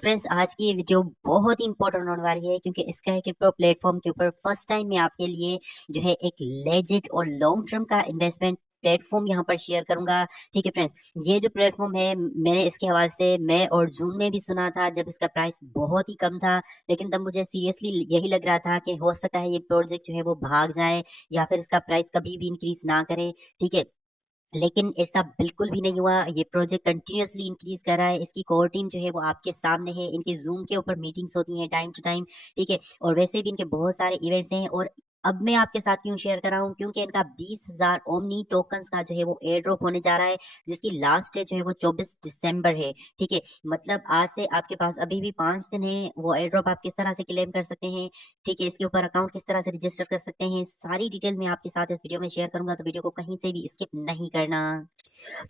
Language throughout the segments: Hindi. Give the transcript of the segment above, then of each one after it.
फ्रेंड्स, आज की ये वीडियो बहुत ही इंपॉर्टेंट होने वाली है क्योंकि स्काई क्रिप्टो प्लेटफॉर्म के ऊपर फर्स्ट टाइम मैं आपके लिए जो है एक लेजिट और लॉन्ग टर्म का इन्वेस्टमेंट प्लेटफॉर्म यहाँ पर शेयर करूंगा। ठीक है फ्रेंड्स, ये जो प्लेटफॉर्म है मैंने इसके हवाले से मई और जून में भी सुना था जब इसका प्राइस बहुत ही कम था। लेकिन तब मुझे सीरियसली यही लग रहा था कि हो सकता है ये प्रोजेक्ट जो है वो भाग जाए या फिर इसका प्राइस कभी भी इंक्रीज ना करे। ठीक है, लेकिन ऐसा बिल्कुल भी नहीं हुआ। ये प्रोजेक्ट कंटिन्यूअसली इंक्रीज कर रहा है। इसकी कोर टीम जो है वो आपके सामने है। इनकी जूम के ऊपर मीटिंग्स होती हैं टाइम टू टाइम। ठीक है, और वैसे भी इनके बहुत सारे इवेंट्स हैं। और अब मैं आपके साथ क्यों शेयर कर रहा हूँ, क्योंकि इनका 20,000 ओमनी टोकन्स का जो है वो एयर ड्रॉप होने जा रहा है, जिसकी लास्ट डेट जो है वो 24 दिसंबर है। ठीक है, मतलब आज से आपके पास अभी भी 5 दिन है। वो एयर ड्रॉप आप किस तरह से क्लेम कर सकते हैं, ठीक है, इसके ऊपर अकाउंट किस तरह से रजिस्टर कर सकते हैं, सारी डिटेल मैं आपके साथ इस वीडियो में शेयर करूंगा। तो वीडियो को कहीं से भी स्किप नहीं करना।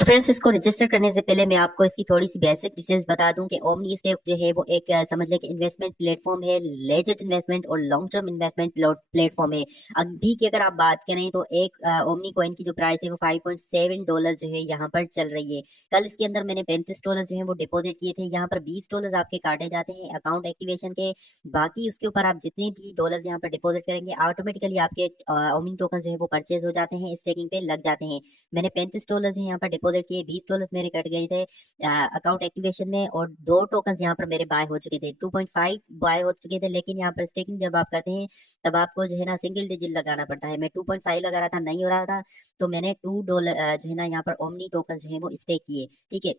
तो फ्रेंड्स, इसको रजिस्टर करने से पहले मैं आपको इसकी थोड़ी सी बेसिक डिटेल्स बता दूं कि ओमनी स्टेक जो है वो एक समझ लें कि इन्वेस्टमेंट प्लेटफॉर्म है, लेजिट इन्वेस्टमेंट और लॉन्ग टर्म इन्वेस्टमेंट प्लेटफॉर्म है। अभी की अगर आप बात करें तो एक ओमनी कॉइन की जो प्राइस है वो $5.7 जो है यहाँ पर चल रही है। कल इसके अंदर मैंने $35 जो है वो डिपॉजिट किए थे। यहाँ पर $20 आपके काटे जाते हैं अकाउंट एक्टिवेशन के। बाकी उसके ऊपर आप जितने भी डॉलर यहाँ पर डिपॉजिट करेंगे ऑटोमेटिकली आपके ओमनी टोकन जो है वो परचेज हो जाते हैं, स्टेकिंग पे लग जाते हैं। मैंने $35 जो यहाँ पर डिपॉजिट किए, $20 मेरे कट गए थे अकाउंट एक्टिवेशन में, और 2 टोकन यहाँ पर मेरे बाय हो चुके थे, 2.5 बाय हो चुके थे। लेकिन यहाँ पर स्टेकिंग जब आप करते हैं तब आपको जो है ना सिंगल डिजिट लगाना पड़ता है। मैं 2.5 लगा रहा था, नहीं हो रहा था, तो मैंने $2 जो है ना यहाँ पर ओमनी टोकन जो है वो स्टेक किए। ठीक है,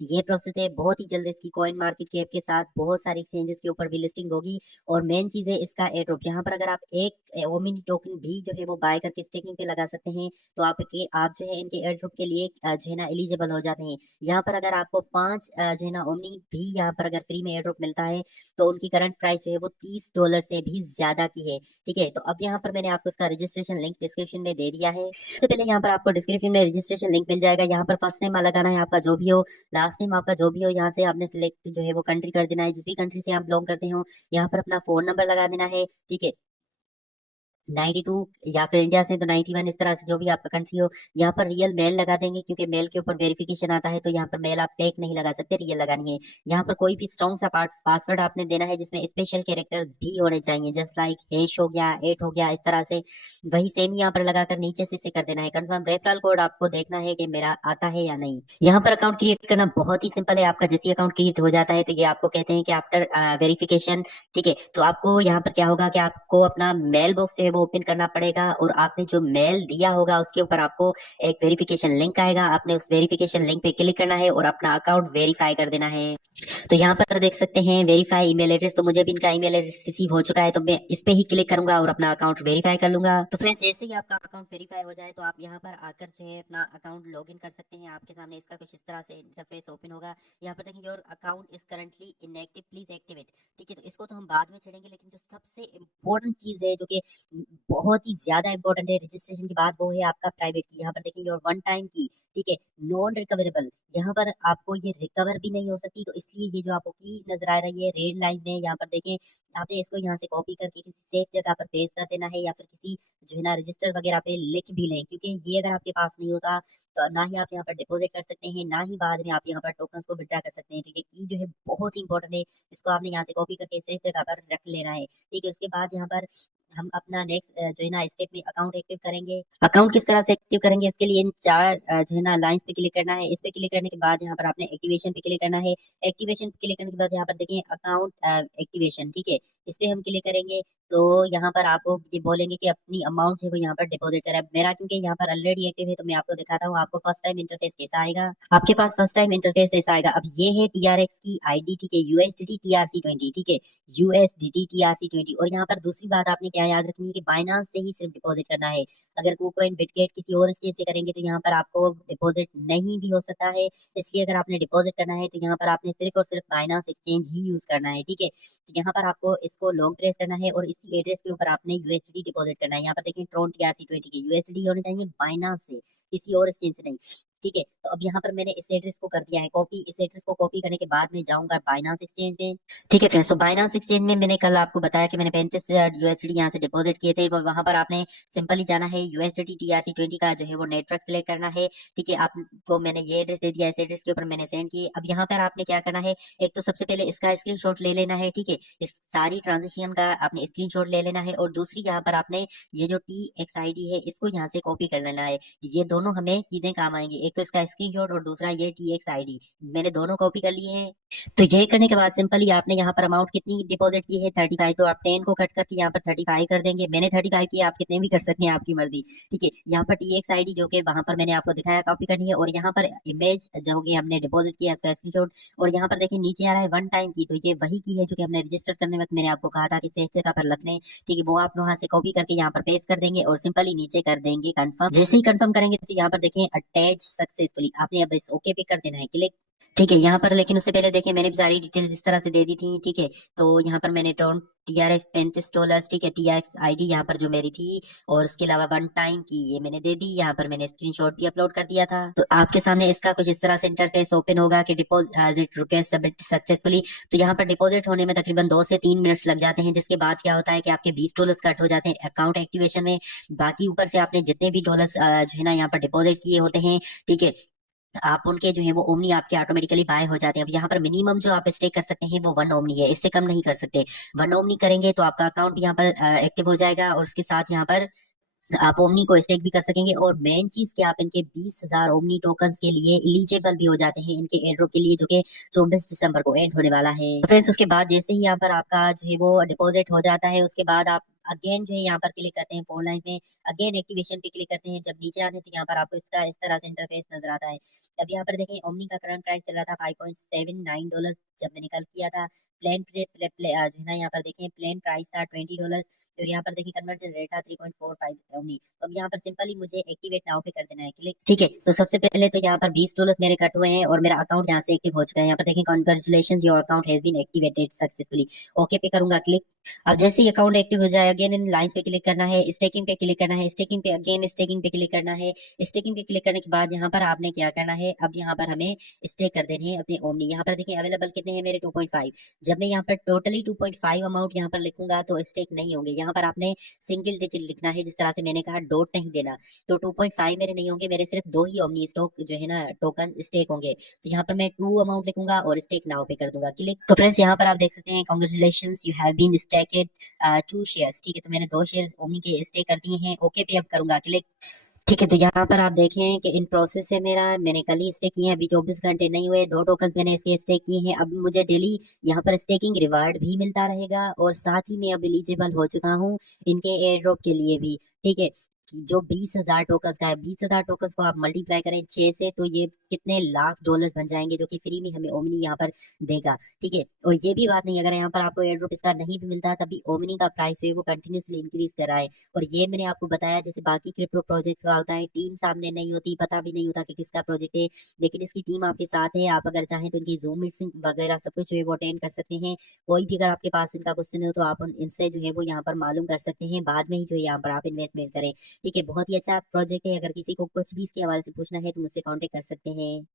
ये प्रोसेस है। बहुत ही जल्द इसकी कॉइन मार्केट कैप के साथ बहुत सारे एक्सचेंजेस के ऊपर भी लिस्टिंग होगी। और मेन चीज है इसका एयर ड्रॉप। यहाँ पर अगर आप एक ओमिनी टोकन भी जो है वो बाय करके स्टेकिंग पे लगा सकते हैं तो आप जो है इनके एयर ड्रॉप के लिए जो है ना एलिजिबल हो जाते हैं। यहाँ पर अगर आपको 5 जो है ना ओमनी भी यहाँ पर अगर फ्री में एयर ड्रॉप मिलता है तो उनकी करंट प्राइस जो है वो $30 से भी ज्यादा की है। ठीक है, तो अब यहाँ पर मैंने आपको इसका रजिस्ट्रेशन लिंक डिस्क्रिप्शन में दे दिया है। सबसे पहले यहाँ पर आपको डिस्क्रिप्शन में रजिस्ट्रेशन लिंक मिल जाएगा। यहाँ पर फर्स्ट नेम लगाना है आपका जो भी हो, लास्ट नेम आपका जो भी हो। यहाँ से आपने सिलेक्ट जो है वो कंट्री कर देना है, जिस भी कंट्री से आप बिलोंग करते हो। यहाँ पर अपना फोन नंबर लगा देना है। ठीक है, 92 या फिर इंडिया से तो 91, इस तरह से जो भी आपका कंट्री हो। यहाँ पर रियल मेल लगा देंगे क्योंकि मेल के ऊपर वेरिफिकेशन आता है, तो यहाँ पर मेल आप फेक नहीं लगा सकते, रियल लगानी है। यहाँ पर कोई भी स्ट्रॉन्ग सा पासवर्ड आपने देना है जिसमें स्पेशल कैरेक्टर भी होने चाहिए, जस्ट लाइक हैश हो गया, 8 हो गया, इस तरह से। वही सेम यहाँ पर लगाकर नीचे से कर देना है कंफर्म। रेफरल कोड आपको देखना है कि मेरा आता है या नहीं। यहाँ पर अकाउंट क्रिएट करना बहुत ही सिंपल है। आपका जैसे अकाउंट क्रिएट हो जाता है तो ये आपको कहते हैं कि आफ्टर वेरिफिकेशन, ठीक है, तो आपको यहाँ पर क्या होगा कि आपको अपना मेल बॉक्स जो है वो ओपन करना पड़ेगा, और आपने जो मेल दिया होगा उसके ऊपर आपको एक वेरिफिकेशन लिंक आएगा। आपने उस वेरिफिकेशन लिंक पे क्लिक करना है और अपना अकाउंट वेरीफाई कर देना है। तो यहाँ पर देख सकते हैं वेरीफाई ईमेल एड्रेस, तो मुझे भी इनका ईमेल एड्रेस रिसीव हो चुका है, तो मैं इस पे ही क्लिक करूंगा और अपना अकाउंट वेरीफाई कर लूंगा। तो फ्रेंड्स, जैसे ही आपका अकाउंट वेरीफाई हो जाए तो आप यहाँ पर आकर जो है अपना अकाउंट लॉगिन कर सकते हैं। आपके सामने इसका कुछ इस तरह से इंटरफेस ओपन होगा। यहाँ पर देखिए your account is currently inactive, please activate. ठीक है, तो इसको तो हम बाद में छेड़ेंगे, लेकिन जो सबसे इम्पोर्टेंट चीज है जो कि बहुत ही ज्यादा इंपॉर्टेंट है रजिस्ट्रेशन के बाद, वो है आपका प्राइवेट की। यहाँ पर देखिए योर वन टाइम की, ठीक है, नॉन रिकवरेबल। यहाँ पर आपको ये रिकवर भी नहीं हो सकती, तो इसलिए ये जो आपको की नजर आ रही है रेड लाइन में, यहाँ पर देखें, आपने इसको यहाँ से कॉपी करके किसी सेफ जगह पर पेस्ट कर देना है, या फिर किसी जो है ना रजिस्टर वगैरह पे लिख भी लें, क्योंकि ये अगर आपके पास नहीं होता तो ना ही आप यहाँ पर डिपॉजिट कर सकते हैं, ना ही बाद में आप यहाँ पर टोकन को विड्रा कर सकते हैं। ठीक है, की जो है बहुत ही इंपॉर्टेंट है, इसको आपने यहाँ से कॉपी करके सेफ जगह पर रख लेना है। ठीक है, उसके बाद यहाँ पर हम अपना नेक्स्ट जो है ना स्टेप में अकाउंट एक्टिव करेंगे। अकाउंट किस तरह से एक्टिव करेंगे, इसके लिए इन 4 जो है ना लाइंस पे क्लिक करना है। इस पे क्लिक करने के बाद यहाँ पर आपने एक्टिवेशन पे क्लिक करना है। एक्टिवेशन पे क्लिक करने के बाद यहाँ पर देखिए अकाउंट एक्टिवेशन, ठीक है, इस पे हम क्लिक करेंगे। तो यहाँ पर आपको ये बोलेंगे कि अपनी अमाउंट है वो यहाँ पर डिपॉजिट करें। मेरा क्योंकि यहाँ पर ऑलरेडी एक्टिव है तो मैं आपको दिखाता हूँ आपको फर्स्ट टाइम इंटरफेस कैसा आएगा। आपके पास फर्स्ट टाइम इंटरफेस ऐसा आएगा। अब ये है टीआरएक्स की आईडी, ठीक है, यूएसडीटी टीआरसी 20, ठीक है, यूएसडीटी टीआरसी 20। और यहाँ पर दूसरी बात आपने क्या याद रखनी है कि बाइनांस से ही सिर्फ डिपॉजिट करना है। अगर KuCoin बिटगेट किसी और एक्सचेंज से करेंगे तो यहाँ पर आपको डिपॉजिट नहीं भी हो सकता है। इसलिए अगर आपने डिपॉजिट करना है तो यहाँ पर आपने सिर्फ और सिर्फ बाइनांस एक्सचेंज ही यूज करना है। ठीक है, तो यहाँ पर आपको इसको लॉन्ग ट्रेस करना है और इसी एड्रेस के ऊपर आपने यूएसडी डिपॉजिट करना है। यहाँ पर देखिए ट्रोन टीआरसी 20 के यूएसडी होने चाहिए बाइनांस से, किसी और एक्सचेंज से नहीं। ठीक है। तो अब यहाँ पर मैंने इस एड्रेस को कर दिया है कॉपी। इस एड्रेस को कॉपी करने के बाद में जाऊंगा बाइनांस एक्सचेंज में। ठीक है फ्रेंड्स, तो बाइनांस एक्सचेंज में मैंने कल आपको बताया कि मैंने 35 USD यहाँ से डिपॉजिट किए थे। वो वहां पर आपने सिंपली जाना है, USDT TRC20 का जो है वो नेटवर्क सिलेक्ट करना है। ठीक है, आपको मैंने ये एड्रेस दे दिया, इस एड्रेस के ऊपर मैंने सेंड किए। अब यहाँ पर आपने क्या करना है, एक तो सबसे पहले इसका स्क्रीनशॉट ले लेना है। ठीक है, इस सारी ट्रांजेक्शन का आपने स्क्रीनशॉट ले लेना है, और दूसरी यहाँ पर आपने ये जो TXID है इसको यहाँ से कॉपी कर लेना है। ये दोनों हमें चीजें काम आएंगी, एक तो इसका स्क्रीनशॉट और दूसरा ये TXID। मैंने दोनों कॉपी कर लिए हैं। तो ये करने के बाद सिंपली आपने यहाँ पर अमाउंट कितनी डिपॉजिट की है, 35, तो आप 10 को कट करके यहाँ पर 35 कर देंगे। मैंने 35 किया, आप कितने भी कर सकते हैं, आपकी मर्जी। ठीक है, यहाँ पर TXID जो कि वहां पर मैंने आपको दिखाया कॉपी करनी है, और यहाँ पर इमेज जो कि हमने डिपॉजिट किया उसका स्क्रीनशॉट, और यहाँ पर देखिए नीचे आ रहा है वन टाइम की, तो ये वही की है जो कि हमने रजिस्टर करने वक्त मैंने आपको कहा था कि सेफ जगह पर रखने। ठीक है, वो आप वहां से कॉपी करके यहाँ पर पेस्ट कर देंगे और सिंपली नीचे कर देंगे कंफर्म। जैसे ही कंफर्म करेंगे तो यहाँ पर देखें अटैच सक्सेसफुली, आपने अब इस ओके पे कर देना है क्लिक। ठीक है, यहाँ पर लेकिन उससे पहले देखिए मैंने भी सारी डिटेल्स इस तरह से दे दी थी। ठीक है, तो यहाँ पर मैंने टोन TRS $35, ठीक है, TXID यहाँ पर जो मेरी थी, और उसके अलावा वन टाइम की ये मैंने दे दी। यहाँ पर मैंने स्क्रीनशॉट भी अपलोड कर दिया था। तो आपके सामने इसका कुछ इस तरह से इंटरफेस ओपन होगा कि डिपॉजिट रिक्वेस्ट सबमिट सक्सेसफुली। तो यहाँ पर डिपॉजिट होने में तकरीबन 2 से 3 मिनट्स लग जाते हैं, जिसके बाद क्या होता है कि आपके $20 कट हो जाते हैं अकाउंट एक्टिवेशन में। बाकी ऊपर से आपने जितने भी डॉलर्स जो है ना यहाँ पर डिपॉजिट किए होते हैं, ठीक है, आप उनके जो है वो ओमनी आपके ऑटोमेटिकली बाय हो जाते हैं। अब यहाँ पर मिनिमम जो आप स्टे कर सकते हैं वो 1 ओमनी है, इससे कम नहीं कर सकते। 1 ओमनी करेंगे तो आपका अकाउंट भी यहाँ पर एक्टिव हो जाएगा, और उसके साथ यहाँ पर आप ओमनी को स्टेक भी कर सकेंगे। और मेन चीज कि आप इनके 20,000 ओमनी टोकन्स के लिए एलिजिबल भी हो जाते हैं, इनके एयरड्रॉप के लिए, जो कि 24 दिसंबर को एंड होने वाला है। तो फ्रेंड्स, उसके बाद जैसे ही यहाँ पर आपका जो है वो डिपॉजिट हो जाता है, उसके बाद आप अगेन जो है यहाँ पर क्लिक करते हैं फोन लाइन में, अगेन एक्टिवेशन पे क्लिक करते हैं। जब नीचे आते हैं तो यहाँ पर आपको इसका इस तरह से इंटरफेस नजर आता है। अब यहाँ पर देखें ओमनी का करंट प्राइस चल रहा था $5.79 जब मैंने कल किया था। प्लेन जो है ना यहाँ पर देखें प्लेन प्राइस था $20, और यहाँ पर देखिए कन्वर्जन रेट था 3.45 ओमनी। तो अब यहाँ पर सिंपली मुझे एक्टिवेट नाउ पे कर देना है क्लिक। ठीक है, तो सबसे पहले तो यहाँ पर $20 मेरे कट हुए हैं और मेरा अकाउंट यहाँ से एक्टिव हो चुका है। यहाँ पर देखें congratulation, your account has been activated successfully. Okay पे करूंगा क्लिक। अब जैसे ही अकाउंट एक्टिव हो जाए, अगेन इन लाइंस पे क्लिक करना है, स्टेकिंग पे क्लिक करना है, स्टेकिंग पे अगेन स्टेकिंग पे क्लिक करना है। स्टेकिंग पे क्लिक करने के बाद यहाँ पर आपने क्या करना है, अब यहाँ पर हमें स्टेक कर देने हैं अपने ओमनी। यहाँ पर देखिए अवेलेबल कितने हैं मेरे 2.5। जब मैं यहाँ पर टोटली 2.5 अमाउंट यहाँ पर लिखूंगा तो स्टेक नहीं होंगे। यहाँ पर आपने सिंगल डिजिट लिखना है, जिस तरह से मैंने कहा, डॉट नहीं देना। तो 2.5 मेरे नहीं होंगे, मेरे सिर्फ 2 ही ओमनी स्टॉक जो है ना टोकन स्टेक होंगे। तो यहाँ पर मैं 2 अमाउंट लिखूंगा और स्टेक नाउ पे कर दूंगा क्लिक। तो फ्रेंड्स, यहाँ पर आप देख सकते हैं congratulation, you have been staked 2 shares. ठीक है, तो मैंने 2 शेयर ओमनी के स्टे कर दिए हैं। ओके पे अब करूंगा क्लिक। ठीक है, तो यहाँ पर आप देखें कि इन प्रोसेस है मेरा, मैंने कल ही स्टे किए हैं, अभी 24 घंटे नहीं हुए, 2 टोकन्स मैंने इसके स्टे किए हैं। अब मुझे डेली यहाँ पर स्टेकिंग रिवार्ड भी मिलता रहेगा, और साथ ही मैं अब एलिजिबल हो चुका हूँ इनके एयर ड्रॉप के लिए भी। ठीक है, कि जो 20,000 टोकन्स का है, 20,000 टोकन्स को आप मल्टीप्लाई करें 6 से, तो ये कितने लाख डॉलर्स बन जाएंगे, जो कि फ्री में हमें ओमनी यहाँ पर देगा। ठीक है, और ये भी बात नहीं, अगर यहाँ पर आपको एयर ड्रॉप इसका नहीं भी मिलता तभी ओमनी का प्राइस है वो कंटिन्यूसली इंक्रीज कर रहा है। और ये मैंने आपको बताया, जैसे बाकी क्रिप्टो प्रोजेक्ट्स का होता है, टीम सामने नहीं होती, पता भी नहीं होता कि किसका प्रोजेक्ट है, लेकिन इसकी टीम आपके साथ है। आप अगर चाहें तो इनकी जूम मीटिंग वगैरह सब कुछ जो है वो अटेंड कर सकते हैं। कोई भी अगर आपके पास इनका क्वेश्चन हो तो आप इनसे जो है वो यहाँ पर मालूम कर सकते हैं, बाद में ही जो है यहाँ पर आप इन्वेस्टमेंट करें। ठीक है, बहुत ही अच्छा प्रोजेक्ट है। अगर किसी को कुछ भी इसके हवाले से पूछना है तो मुझसे कांटेक्ट कर सकते हैं।